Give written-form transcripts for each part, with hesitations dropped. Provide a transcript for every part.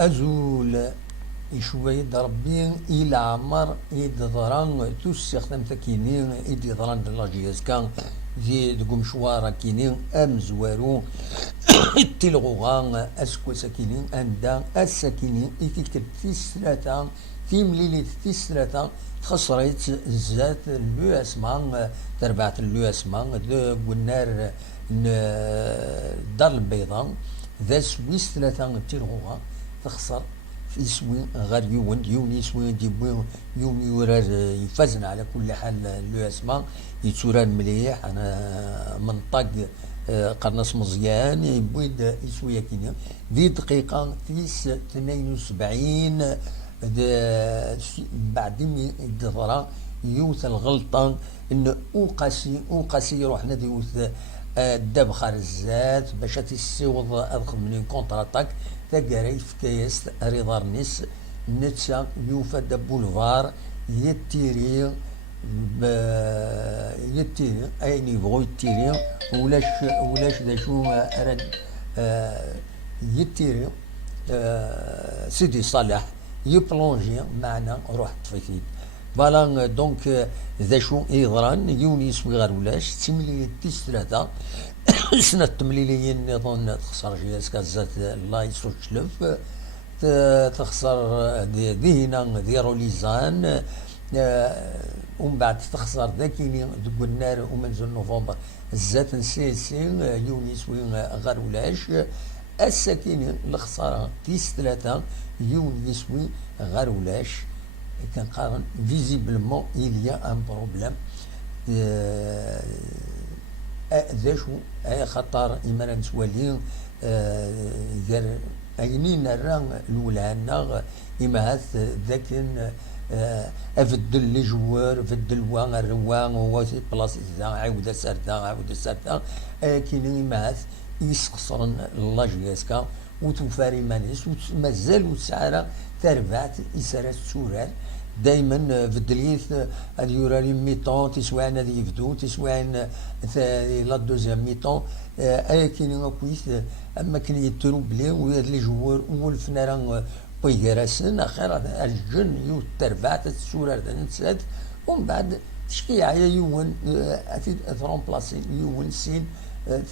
أزول يشوي ربي إلى عمر يدضران تستخدم تكينين يدضران دلاجيس كان زي دقوم شوارا كينين أمزوارو التلغوغان أسكو سكينين أندا السكينين يتكتب تسلاتا في مليلة تسلاتا خسرت زات اللو اسمان تربعت اللو اسمان دو قنار دار البيضاء ذا سويس ثلاثة تلغوغا تخسر يسوي غير يون يسوي ديبوي يون يورار يفازن على كل حال لو اسمان يتوران مليح انا منطق قرنص مزيان يبويد يسوي كينيا ذي دقيقة تيس 72 بعد الدضرة يوث الغلطة انه اوقاسي يروح نادي يوث الدب خارزات باش تيسيوض ادخل من كونتر اتاك تاكاري في كياس ريضار نيس نتسا يوفا دا بولفار يتيري يتيري اي نيفو يتيري ولاش دا شو رد يتيري سيدي صالح يبلونجي معنا روح طفيتي فوالا دونك ذا شو يضران يوني يسوي غير ولاش تملي تيس ثلاثة سنة تمليليين نظن تخسر جياس كازات الله يسر تشلف تخسر دي هنا دي روليزان ومن بعد تخسر ذاكيني دق النار ومنزل نوفمبر الزات نسيسين يوني يسوي غير ولاش السكيني الخسارة تيس ثلاثة يوني يسوي غير ولاش كان قارن فيزيبلمون إليا ان بروبليم ذا شو اي خطر إما نسوالي دار اينين الران الولانا إما هاث ذاكن افدل لي جوار افدل وان الروان وواسي بلاصي ذا عاود سرتا عاود سرتا كاين إما هاث يسقصرن الله جياسكا وتوفاري مانيس ومازال وسعرا تربعت إسارات سورال دائما في الدليث هذه يورالي ميطون تسوى عنا ذي يفدو تسوى عنا لا دوزيام ميطون كاين كويس اما كان يترو بلي وهاد لي جوار اول فنارا بيغراسن اخر الجن يو تربعت سورال نتساد ومن بعد تشكي عيا يون ترومبلاسي يون سين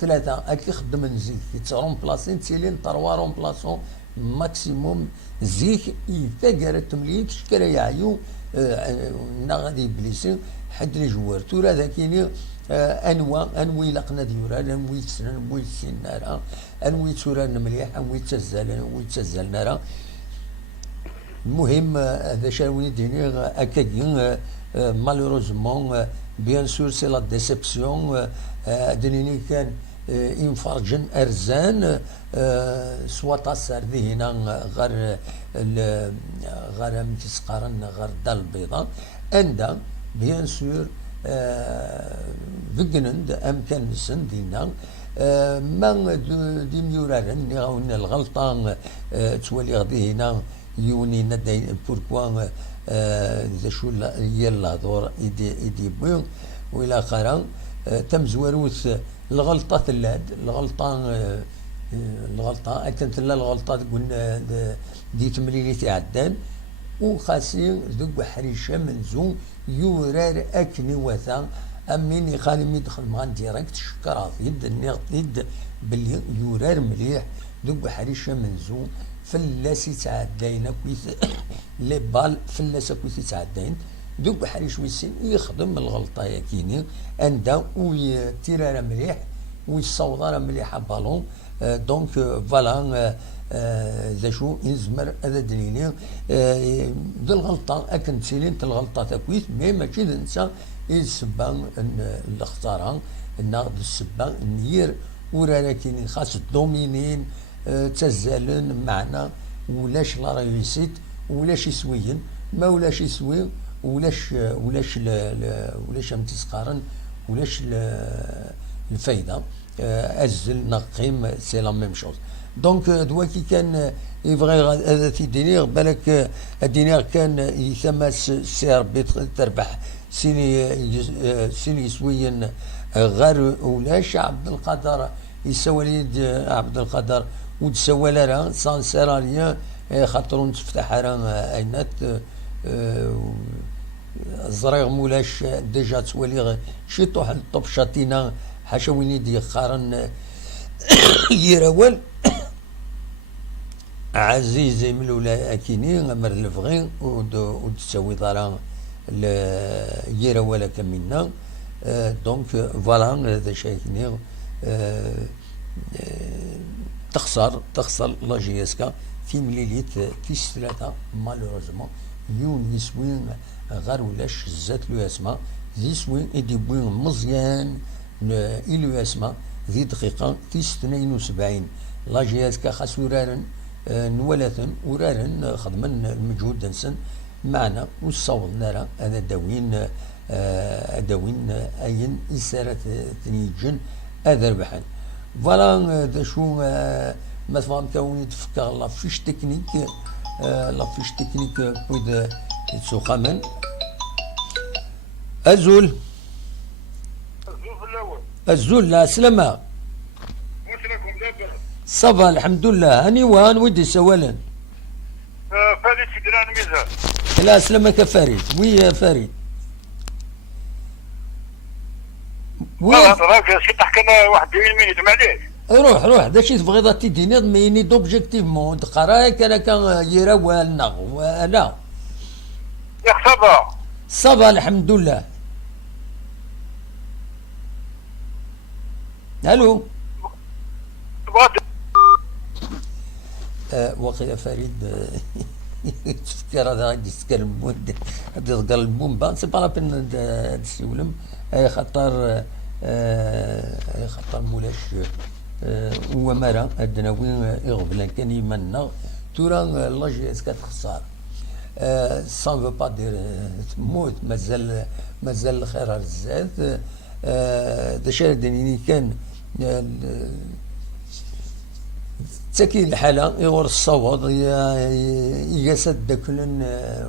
ثلاثة أكي خدم نزيك ترومبلاسي تسيلين تروا رومبلاسون ماكسيموم زيك يتاقر تمليك شكرا يعيو نغادي بليسي حد لي جوار تورا ذاكيني انوي لقنا ديورا انوي تسنن انوي تسنارا انوي توران مليح انوي تزال انوي تزال نارا المهم هذا شاوي ديني اكاكين مالوروزمون بيان سور سي لا ديسيبسيون دنيني كان ينفرجن ارزان سوا تصار ذي هنا غير متسقارن غير دال البيضاء عندها بيان سور فيجنند امكان نسن دينا ما دي ميورارن غاون الغلطه تولي غادي هنا يوني ندي بوركوا ذا شو يلا دور يدي بوين والى اخره تم زواروث الغلطه ثلاد الغلطه كانت لا الغلطه قلنا دي تمريري تعدان وخاسي ذوق حريشه منزوم يورار اكني وثا امين يخالي يدخل معاه ديريكت شكرا يد يد باللي يورار مليح ذوق حريشه منزوم فلاسي تعدين كويس لي بال فلاسه كويس تعدين دوك حريش ويسين يخدم الغلطه يا كيني عندها ويتيرا مليح ويصوض مليح بالون دونك فوالا ذا شو يزمر هذا دليلي ذا الغلطه اكن تسيلين الغلطه تكويس مي ماشي ننسى السبان الاختارها النقد السبان النير ورا كاين خاص الدومينين تزالن معنا ولاش لا ريسيت ولاش يسويين ما ولاش يسوي ولاش امتسقارن ولاش الفايده ازل نقيم سي لا ميم شوز دونك دواكي كان يبغي هذا تيدينيغ بالك الدينيغ كان يثمس سير بيت تربح سيني يسويين غير ولاش عبد القادر يسوى ليد عبد القادر وتسوى لها سانسيراليا خاطر نتفتح راه عينات زريغ مولاش ديجا تولي شي طوح الطب شاتينا حاشا وين يدي قارن يراول عزيزي من ولا اكيني غمر الفغي وتسوي ضرا يرا ولا كمينا دونك فوالا هذا شايفني تخسر لا جي اس كا في مليليت كيس ثلاثة مالوروزمون يون يسوين غير ولاش زات لو اسما يسوين يديبوين مزيان إلو اسما ذي دقيقة كيس 72 لا جي اس كا خاص ورارن نولاثن ورارن خدمن المجهود نسن معنا والصوت نرى هذا داوين داوين اين إسارة تنيجن هذا ربحان فوالا دا شو ما فهم كوني تفكر لا فيش تكنيك لا فيش تكنيك بويد تسوخامن الزول الزول لا سلامة صبا الحمد لله هاني وهان ودي سوالا فريد في دران ميزان لا سلامك فريد وي يا فريد وي راك شي تحكي لنا واحد 2 مينيت معليش روح دا شي تبغي تديني ميني دوبجيكتيفمون تقراك انا كان يراوالنا وانا يا صبا صبا الحمد لله الو وقيل فريد تفكر هذا غادي يتكلم غادي يذكر البومبا سي با لابين تسولم خاطر مولاش هو مرا عندنا وين يغبلان كان يمنا تورا لا جي اس كتخسر سان فو با دير تموت مازال الخير الزاد داش دنيني كان تاكيد الحالة يغور الصوت يجسد داكلن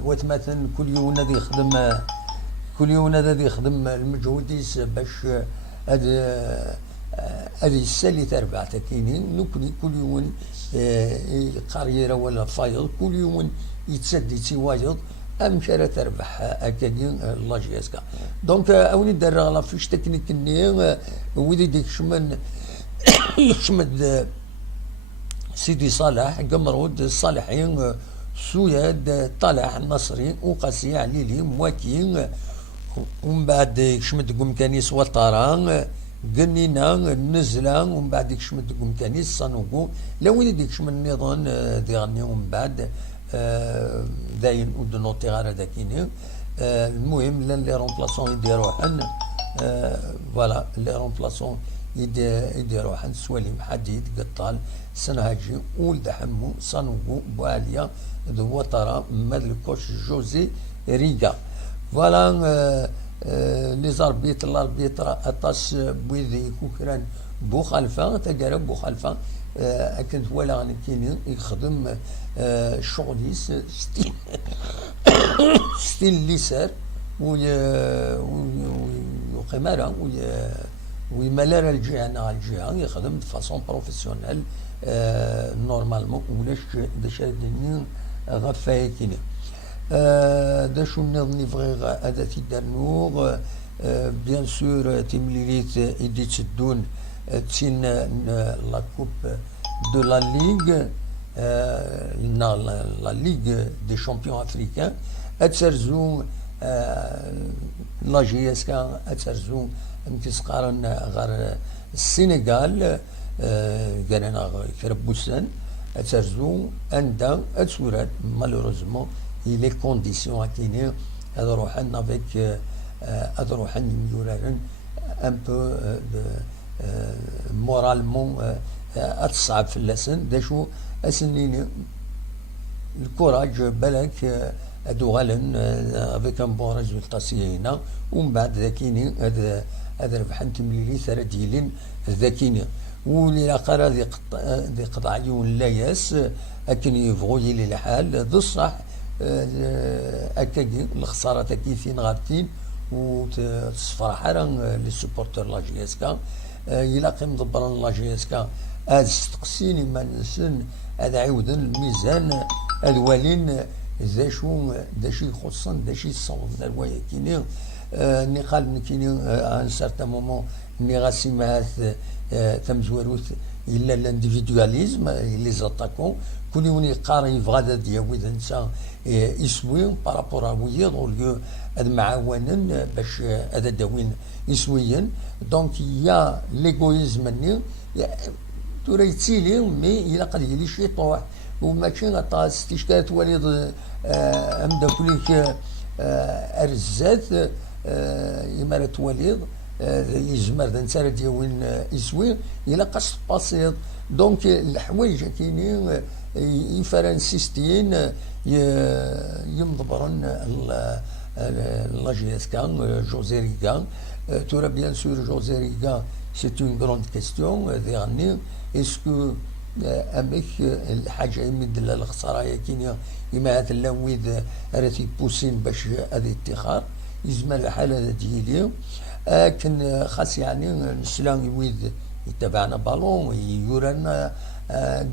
وتمثل كل يوم هذا يخدم كل يوم هذا يخدم المجهوديس باش هذه السالي تربع تاكينين نكلي كل يوم قريرة ولا فايض كل يوم يتسد يتواجد امشارة تربح اكادين لا جي اس كا دونك اوني دار لا فيش تكنيك ني ويدي ديك شمن يشمد سيدي صالح قمرود الصالحين سويد طالع النصري وقاسي عليلي مواكين ومن بعد يشمد قم كانيس وطاران قنينا نزلا ومن بعد يشمد قم كانيس صنوقو لو يديك شمن النظام ديغني ومن بعد داين ودنوتي غير داكيني المهم لي رومبلاسون يديروحن فوالا لي رومبلاسون يديروحن سواليم حديد قطال سنهاجي ولد حمو صنوقو بواليا ذو وطرا مدلكوش جوزي ريغا فوالا لي زاربيتر الاربيتر اطاس بويذي كوكران بو خلفا تقارب بو خلفا كنت ولا كيني يخدم شغليس ستيل ليسار وقمارة ويمالر الجهة نغ الجهة يخدم فاسون بروفيسيونيل نورمالمون ولاش داش هادني غفاية كيني داش نظني فغي هذا تيدارنوغ بيان سور تيمليليت يدي تسدون تسين لا كوب دو لا ليغ لا ليغ دي شامبيون افريكان اتسرزو لا جي اس كا اتسرزو متسقارن غير السنغال قالنا كربوسان اتسرزو اندا اتسورات مالوروزمون لي كونديسيون كاينين هذا روحن افيك هذا روحن يورارن ان بو مورالمون اتصعب في اللسن داشو اسنيني الكوراج بالك ادو غالن افيك ان بون ريزولتا سينا ومن بعد ذاكيني هذا ربحن تمليلي ثلاث ديالين ذاكيني ولي قرا ذي قطع عيون لاياس اكن يبغوا لي الحال ذو الصح اكاكي الخساره تاكي فين غارتين وتصفر حرا لي سوبورتور لا جي اس كا يلاقي مدبرا لا جي اس كا هذا استقسيني ما نسن هذا عيودن الميزان الوالين ذا شو ذا شي يخصن ذا شي يصوب الرواية كيني ني قال نكيني ان سارتان مومون ني غاسي ماث تمزوروث الا الانديفيدواليزم لي زاتاكون كل يوم يقارن يبغى ذا دياوي انسان يسوي بارابور اويض وليو هاد معاونا باش هذا داوين يسويا دونك يا ليغويزم ني تورا يتسيلي مي الى قد يلي شي طوح وماشي غطا استشكالات وليد امداكوليك ارزات إمارة وليد يجمر ذا نسار ديوين يسوي إلا قصد بسيط دونك الحوايج كاينين يفرنسيستين يمضبرن لاجيسكان جوزي ريغان تورا بيان سور جوزي ريغان سي اون غروند كيستيون ديغني اسكو امك الحاجه يمد الخساره كاينه يما هاد اللويد راه بوسين باش هذا اتخاذ يزمر الحاله ديالي كان خاص يعني نسلان ويد يتبعنا بالون يورانا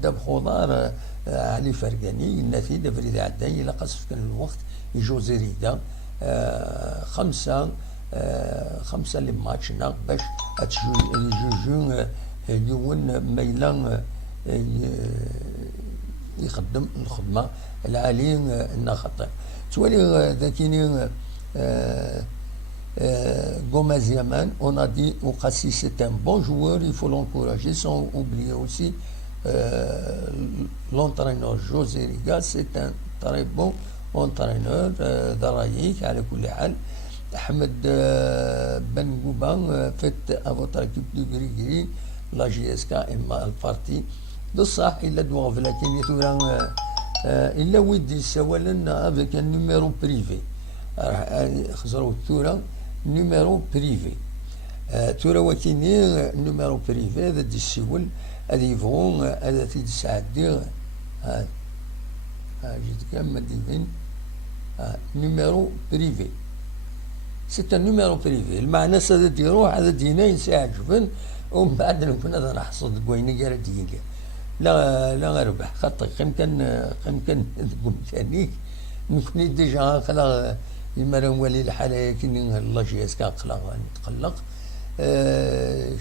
داب خضار علي فرقاني النتيجه فريد عداني الى قصف كان الوقت جوزي ريدا خمسه اللي ماتشنا باش يجوجون يون ميلان يخدم الخدمه العالي النخطه تولي ذاكيني Gomez Yaman, on a dit au Kassi c'est un bon joueur, il faut l'encourager, sans oublier aussi l'entraîneur José Riga, c'est un très bon entraîneur d'Araïk, à كل حال. Ahmed Ben Gouban fait à votre équipe du Gris-Gris, la JSK et le parti. بصح إلا دوغ لكن يثورا إلا ودي سوالا avec un numéro privé. خسروا الثورة نيميرو بريفي ثورة وكيني نيميرو بريفي هذا دي السيول هذا يبغون هذا تيد سعدي جيت كام ديفين نيميرو بريفي سيت نيميرو بريفي المعنى هذا ديروح هذا دينا ينسعجبن ومن بعد لو كنا نحصد كويني قال ديالي لا ربح خاطر قيمكن تقول ثاني نكوني ديجا خلا يمرا ولي الحالة كني الله جيس كان قلق نتقلق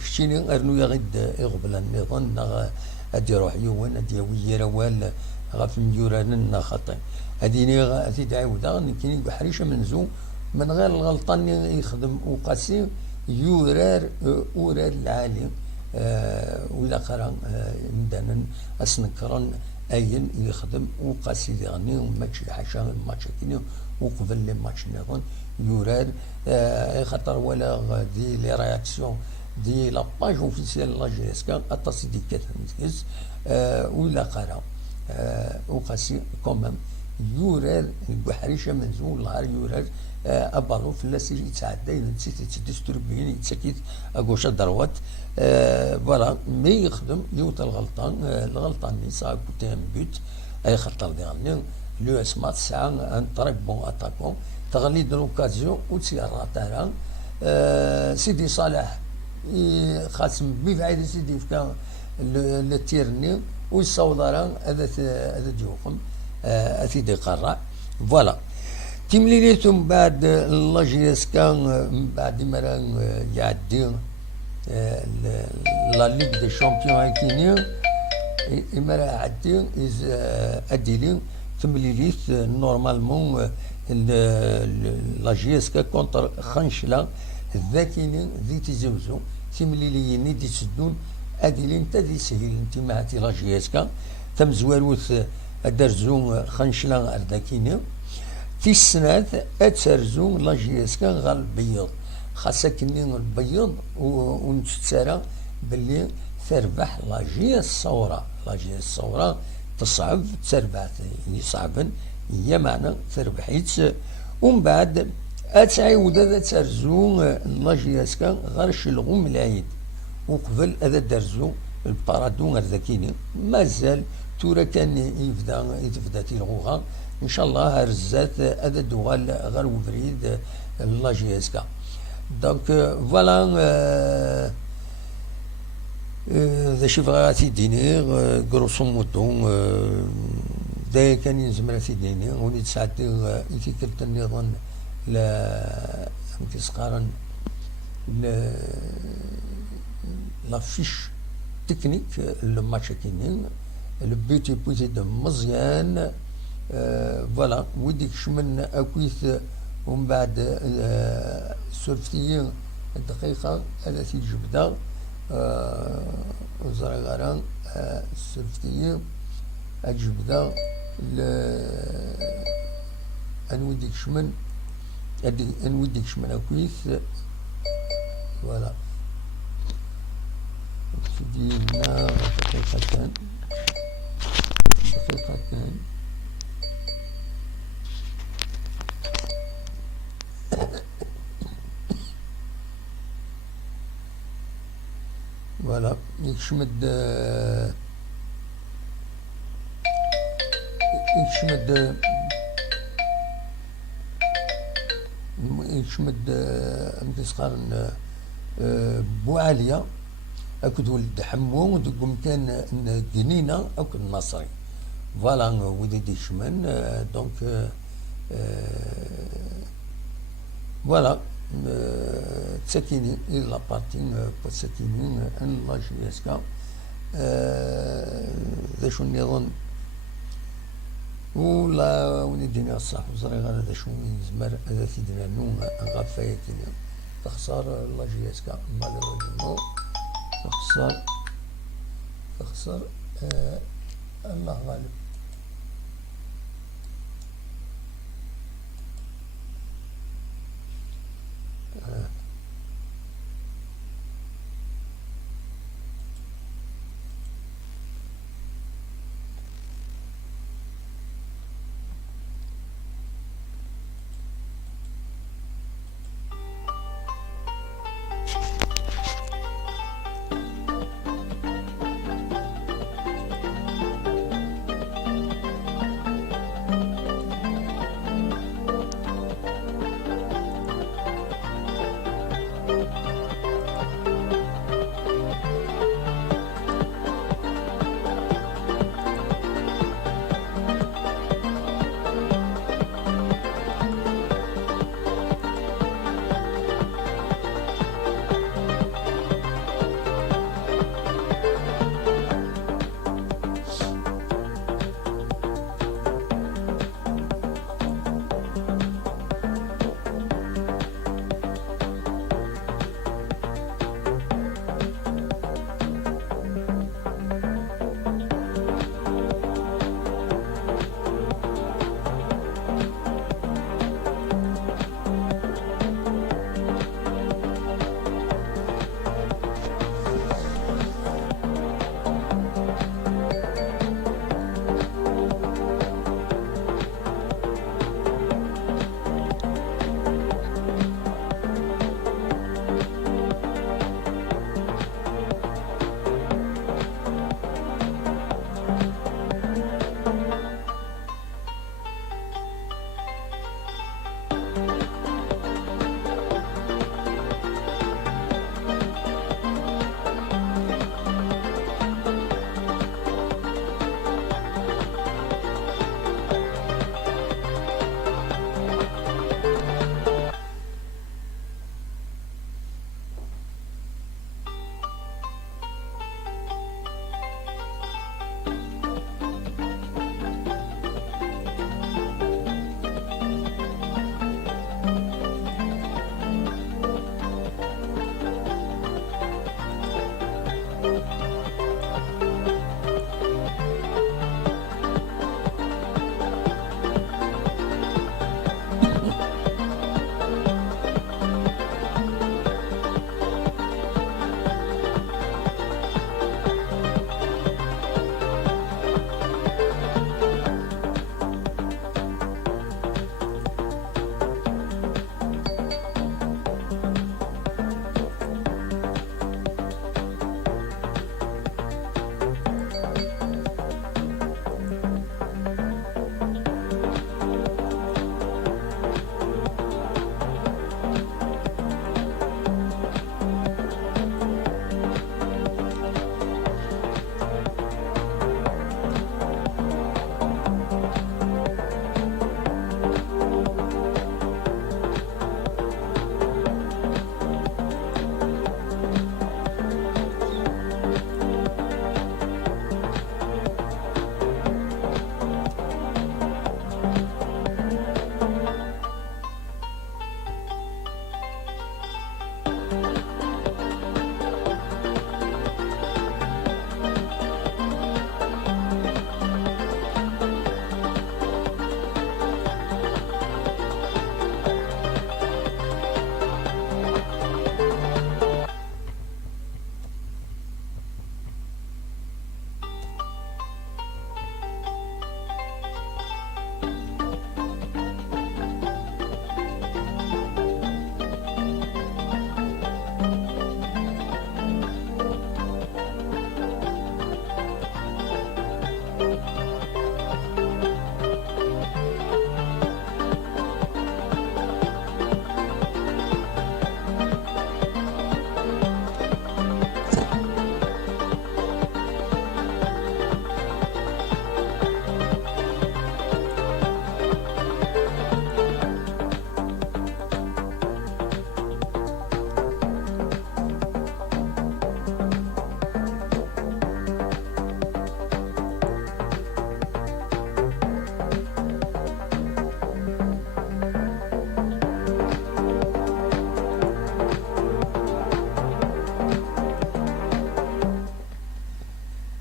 شتيني ارنو يغد يغبل النظام ادي روح يوان ادي ويا روال غاف ميوران خطا اديني غادي تعاود كاين بحريشه منزو من غير الغلطان يخدم وقاسي يورار اورار العالي ولا قرا مدانا اسنكرن اين يخدم وقاسي يغني وماتش حاشا ماتش كيني وقبل لي ماتش نظن يورار خاطر ولا دي لي رياكسيون دي لا باج اوفيسيال لا جي اس كا اتصي دي كاتنس ولا قرا وقاسي كومام يورار بحريشه منزول نهار يورار ابالو فلاس يتعدى نسيت تدستربين يتسكيت اكوش دروات فوالا مي يخدم يوت الغلطان اللي صاب كوتي بوت اي خطر ديالنا لو اسما تسعه ان تري بون اتاكون تغليد لوكازيون وتسير راتارا سيدي صالح خاصم بفعيد سيدي فكا التيرني والصودران هذا ديوقم اثيدي قرع فوالا تمليليتهم بعد لاجيس كان بعد مرة يعدي لا ليغ دي شامبيون هاكيني مرة عدي از اديلي تمليليت نورمالمون لاجيس كا كونتر خنشلا ذاكيني ذي تزوزو تمليليني دي تسدون اديلي انت دي سهيل انت معتي لاجيس كا تم زواروث درزون خنشلا ارداكيني في السنة أتسرزو لا جي اس كان غال البيض خاصة كني البيض ونتسارى باللي تربح لا جي الصورة لا جي الصورة تصعب تربح يصعبن هي معنى تربحيت ومن بعد أتعاود هذا تسرزو لا جي اس كان غير شلغو العيد وقبل هذا درزو البارادون هذاكيني مازال تورا كان يتبدا تيلغوها ان شاء الله رزات هذا دوال غير وبريد لا جي اس كا دونك فوالا ذا شي بغا تيديني غروسو مودو دايا كان ينزمر سيديني وني تساعدي يتيكلت النظام لا متسقارن لا فيش تكنيك الماتش كينين لو بيتي بوزي دو مزيان فوالا وديك شمن اكويث ومن بعد سولفتي الدقيقة هذا في جبدة وزرع غران سولفتي الجبدة انوديك شمن انوديك شمن اكويث فوالا سيدينا دقيقتان فوالا يكشمد متسقارن بوعالية أكد ولد حمود كان جنينة أكد النصري فوالا ودي يشمن دونك فوالا تسكيني إلا بارتين تسكيني أن الله يسكا ذا شو النظام ولا ولدينا الصح وزري غير هذا شو يزمر هذا سيدنا نوم غفاية كذا تخسر الله يسكا مالو تخسر الله غالب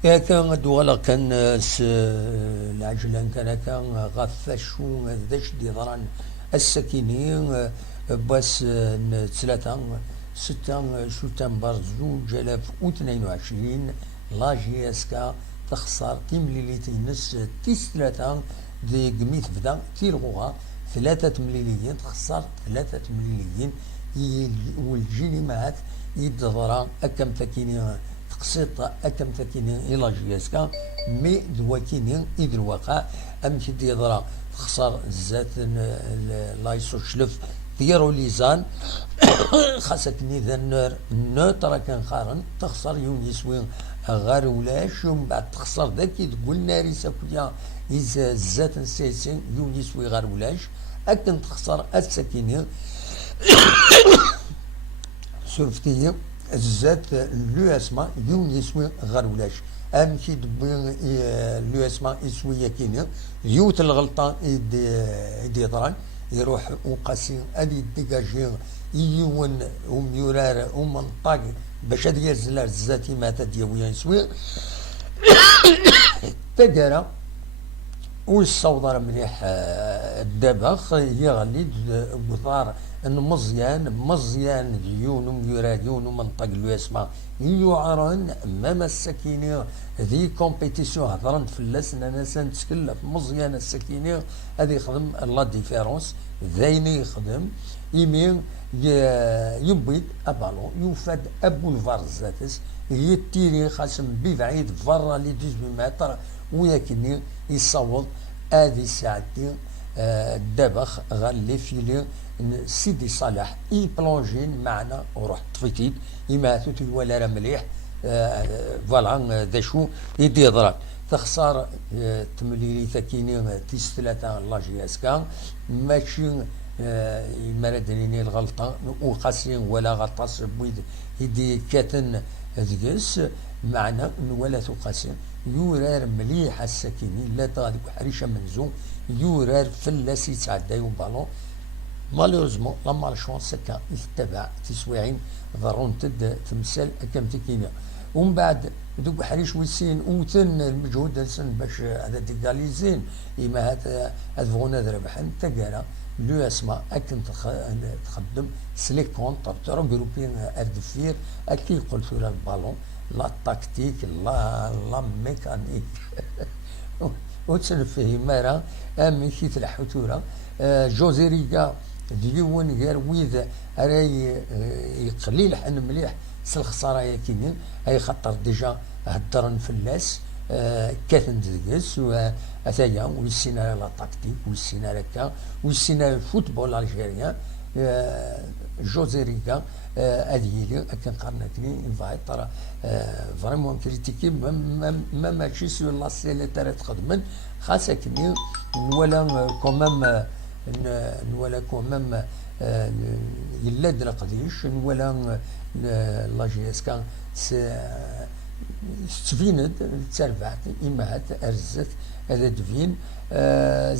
يا كان دولا كان العجلان كان غفاشو ذاش دي ضران السكينين بس ثلاثة ستة شتنبر 2022 لا جي اس كا تخسر تمليليتي نس تيس ثلاثة دي قميت بدا تيرغوها 3 مليليين تخسر 3 مليليين والجيني معات يدضرا أكم تكيني تقسيط أكم تكيني إلى جياسكا مي دواكيني إذ الواقع أم كدي يضرا تخسر زات لايسو شلف ديرو ليزان خاصتني ذا نوترا كان خارن تخسر يوم يسوي غير ولاش ومن بعد تخسر ذاك تقول ناري ساكويا إذا زات نسيسين يوم يسوي غير ولاش أكن تخسر السكينة سلفتية الزات لو اسما يوم يسوي غير ولاش أم كي دبين لو اسما يسوي كينيا يوت الغلطان يدي ضران يروح وقاسي ادي ديجاجي يون وميورار ومنطق باش هاد الزلال الزاتي مات ديويا يسوي تقرا والصوضر مليح الدبخ يغلي وثار مزيان ديون وميوراديون ومنطق لو اسمع يعرن امام السكينه ذي كومبيتيسيون هضرن فلاس ناس نتكلف مزيان السكينه هذا يخدم لا ديفيرونس ذاين يخدم يمين يبيض ابالون يوفد ابو الفارزاتس يتيري خاصم ببعيد فرا لي 18 متر وياكني يصوت هذه ساعتين الدبخ غالي فيلي سيدي صالح بلونجين معنا وروح طفيتيد يماتو ولا راه مليح فوالا ذا شو يدي ضرك تخسر تمليلي ثكيني تيس ثلاثة لا جي اس كا ماشي مردنيني الغلطة وقاسين ولا غطاس بويد يدي كاتن ذكس معنا ولا ثقاسين يورار مليح السكيني لا تغادي حريشة منزوم يورار فلاس يتعدى يوم بالون مالوزمون لا مالشونس كان يتبع تسويعين ضرون تد تمثال كم تكينا ومن بعد دوك حريش ويسين وتن المجهود نسن باش هذا ديكاليزين إما هذا غونا ذربحن تقرا لو اسما اكن تخدم سلي كونتر ترى جروبين اردفير اكي قلت له البالون لا تكتيك لا ميكانيك وتسلفه مرة امي كيت الحتورة جوزيريكا ديون غير ويذا راي يقليل حن مليح سالخسارة ياكينين اي خطر ديجا هدرن فلاس كاثن ديكس وأثايا ويسينا لا تكتيك ويسينا لكا ويسينا الفوتبول الجيريان جوزيريكا هذه كان قرنتني فاي ترى فريمون كريتيكي ما ماشي سو لا سيلي ترى تخدمن خاصة كني ولا كومام ولا كومام يلاد القديش ولا لا جي اس كان ستفيند تربعت إما أرزت هذا دفين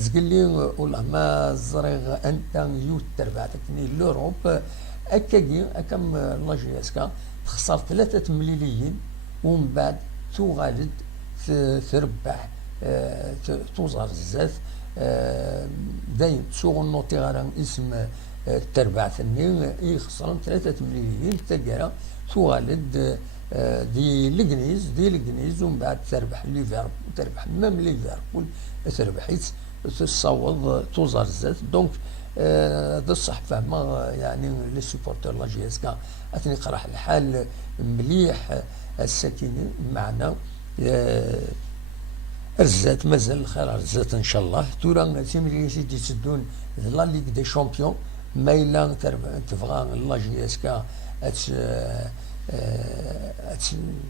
زقلي والله ما زريغ أنت يوت تربعتكني لوروب أكاكي أكم لا جي اس كا تخسر 3 مليليين ومن بعد تغالد تربح توزر الزاف دايم تسوغ النوتي غير اسم تربعتني يخسرن 3 مليليين تلقى تغالد دي الجنيز ومن بعد تربح ليفربول تربح مام ليفربول تربحيت تصوض توزر الزاف دونك هذا الصح فهمه يعني لي سوبورتور لا جي اس كا اثني قرح الحال مليح السكينه معنا رزات مازال الخير رزات ان شاء الله تورا تيملي سيدي تسدون لا ليغ دي شامبيون مايلا تبغى لا جي اس كا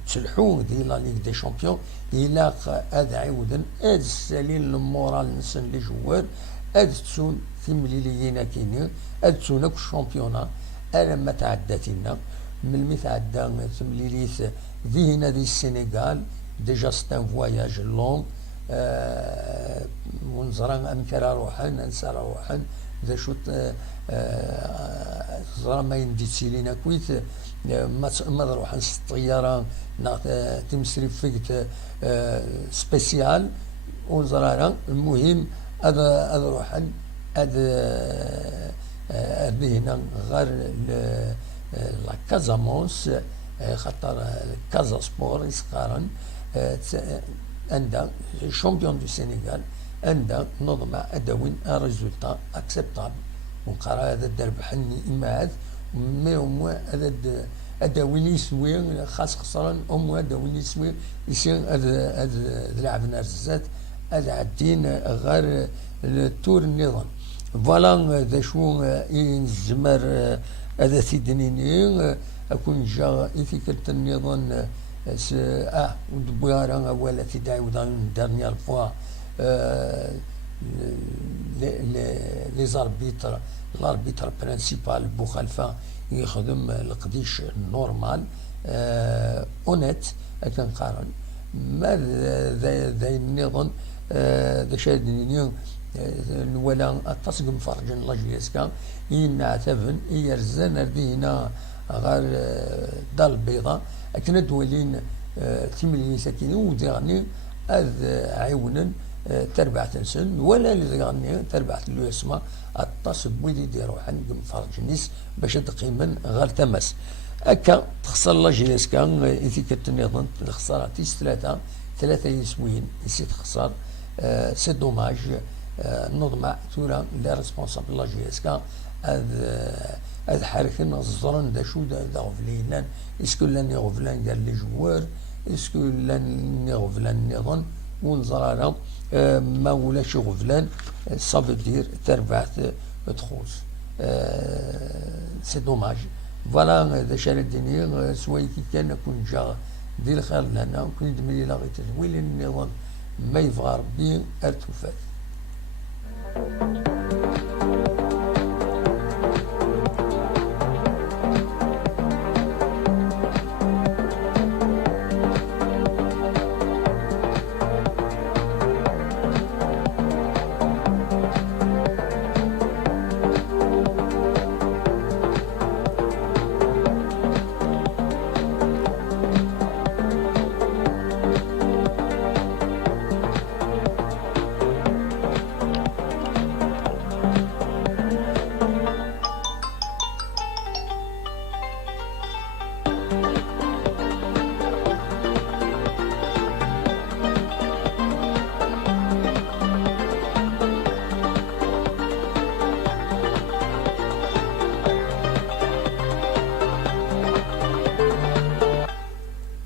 تسلحو دي لا ليغ دي شامبيون الى هذا عودا هذا السالين المورال نسن لي جوار هذا تسون ثمليليين كيني هذا تسون الشامبيونا انا ما تعداتنا من المتعدى ثمليليث ذي هنا دي السنغال ديجا ستان فواياج لونغ ونزران امكرا روحن انسى روحن ذا شوت زرا ما يندي تسيلينا كويت ما نروح نص الطياره تمسري فيك سبيسيال وزرارة. المهم هذا روح هذه هنا غير لا كازامونس، خاطر كازا سبور يسقارن عندها شامبيون دو سينيغال، عندها نظم ادوين ان ريزولتا اكسبتابل. ونقرا هذا دربحني اماعات مي هو هذا ادوين يسوي خاص خسران ادوين يسوي يصير هذا لعبنا الزات هذا عدين غير التور النظام. فوالا ذا شو ينزمر هذا سيدنيني اكون جا فكرة النظام ودبويارا ولا تدعي ودان دارنيير فوا لي زاربيتر الاربيتر برانسيبال بوخلفة يخدم القديش نورمال اونيت كان قارن ما ذا النظام ذا شادنيني ولا التصق مفرجن لاجيسكا ينعتبن يرزن ردينا غير دار البيضاء لكن دولين ثمانين ساكنين وديغني اذ عيونا تربعة سن ولا لزغني تربعة لو يسمى التصب ويدي ديرو حن مفرجنيس باش تقيما غير تمس هكا تخسر لاجيسكا إذا النظام الخسارة تيس ثلاثة يسوين يسي تخسر سي دوماج. نظمة ثورة لا ريسبونسابل لا جي اس كا هذا حركنا الزرن دا شو دا غفلينان اسكو لاني غفلان قال لي جوار اسكو لاني غفلان النظام ونزرارا ما ولاش غفلان صافي دير تربعت تخوص سي دوماج. فوالا هذا شارع الدنيا سواي كي كان كون جا دير خير لنا كون دملي لا غير تزويل النظام ما يبغى ربي ارتفات.